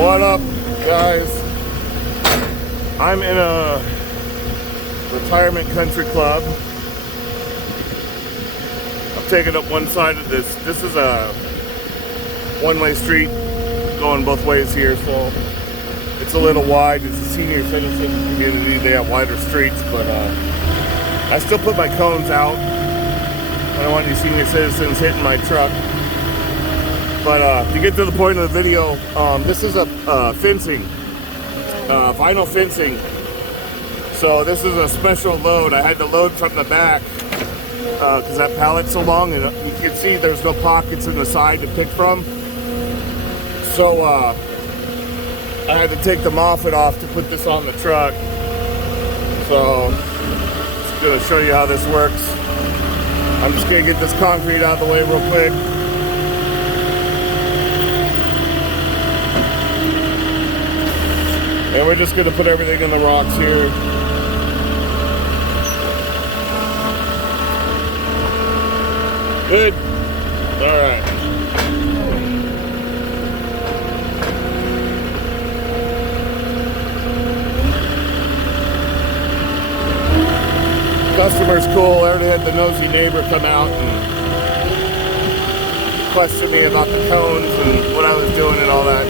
What up, guys? I'm in a retirement country club. I'm taking up one side of this. This is a one-way street going both ways here, so it's a little wide. It's a senior citizen community. They have wider streets, but I still put my cones out. I don't want any senior citizens hitting my truck. But to get to the point of the video, this is a fencing, vinyl fencing. So this is a special load. I had to load from the back because that pallet's so long, and you can see there's no pockets in the side to pick from. So I had to take the Moffett off to put this on the truck. So just gonna show you how this works. I'm just gonna get this concrete out of the way real quick. And we're just gonna put everything in the rocks here. Good. All right. Customer's cool. I already had the nosy neighbor come out and question me about the cones and what I was doing and all that.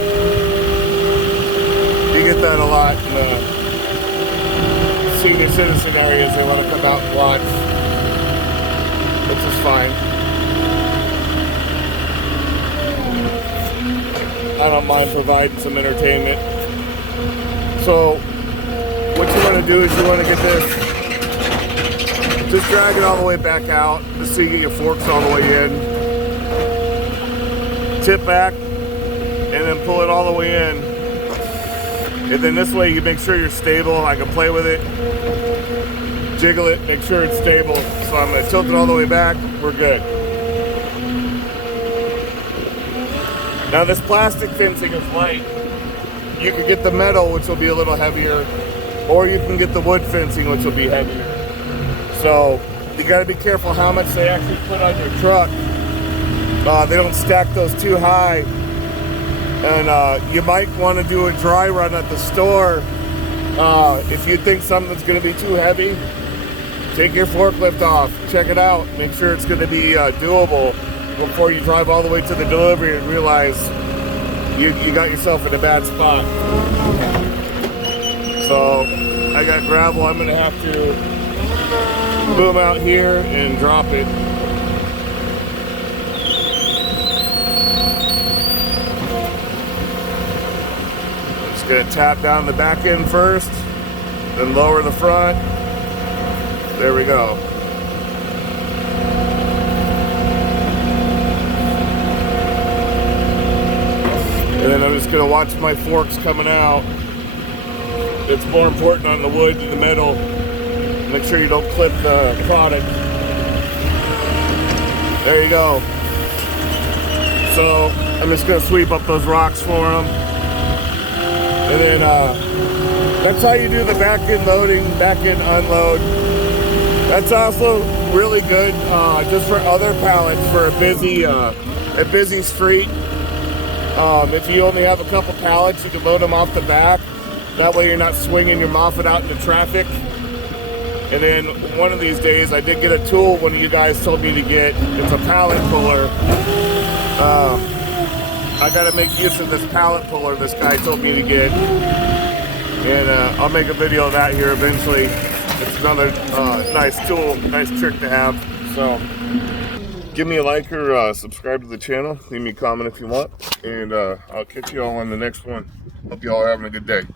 You get that a lot in the senior citizen areas. They want to come out and watch, which is fine. I don't mind providing some entertainment. So what you want to do is you want to get this, just drag it all the way back out, just so you get your forks all the way in. Tip back, and then pull it all the way in. And then this way you make sure you're stable. I can play with it, jiggle it, make sure it's stable. So I'm gonna tilt it all the way back, we're good. Now this plastic fencing is light. You can get the metal, which will be a little heavier, or you can get the wood fencing, which will be heavier. So you gotta be careful how much they actually put on your truck. They don't stack those too high. And you might want to do a dry run at the store. If you think something's going to be too heavy, take your forklift off, check it out, make sure it's going to be doable before you drive all the way to the delivery and realize you got yourself in a bad spot. So I got gravel. I'm going to have to boom out here and drop it. Gonna tap down the back end first, then lower the front. There we go. And then I'm just gonna watch my forks coming out. It's more important on the wood than the metal. Make sure you don't clip the product. There you go. So I'm just gonna sweep up those rocks for them. And then that's how you do the back end loading, back end unload. That's also really good just for other pallets for a busy street. If you only have a couple pallets, you can load them off the back. That way you're not swinging your Moffett out into traffic. And then one of these days, I did get a tool one of you guys told me to get. It's a pallet puller. I gotta make use of this pallet puller this guy told me to get, and I'll make a video of that here eventually. It's another nice tool, nice trick to have. So give me a like or subscribe to the channel. Leave me a comment if you want, and I'll catch you all on the next one. Hope you all are having a good day.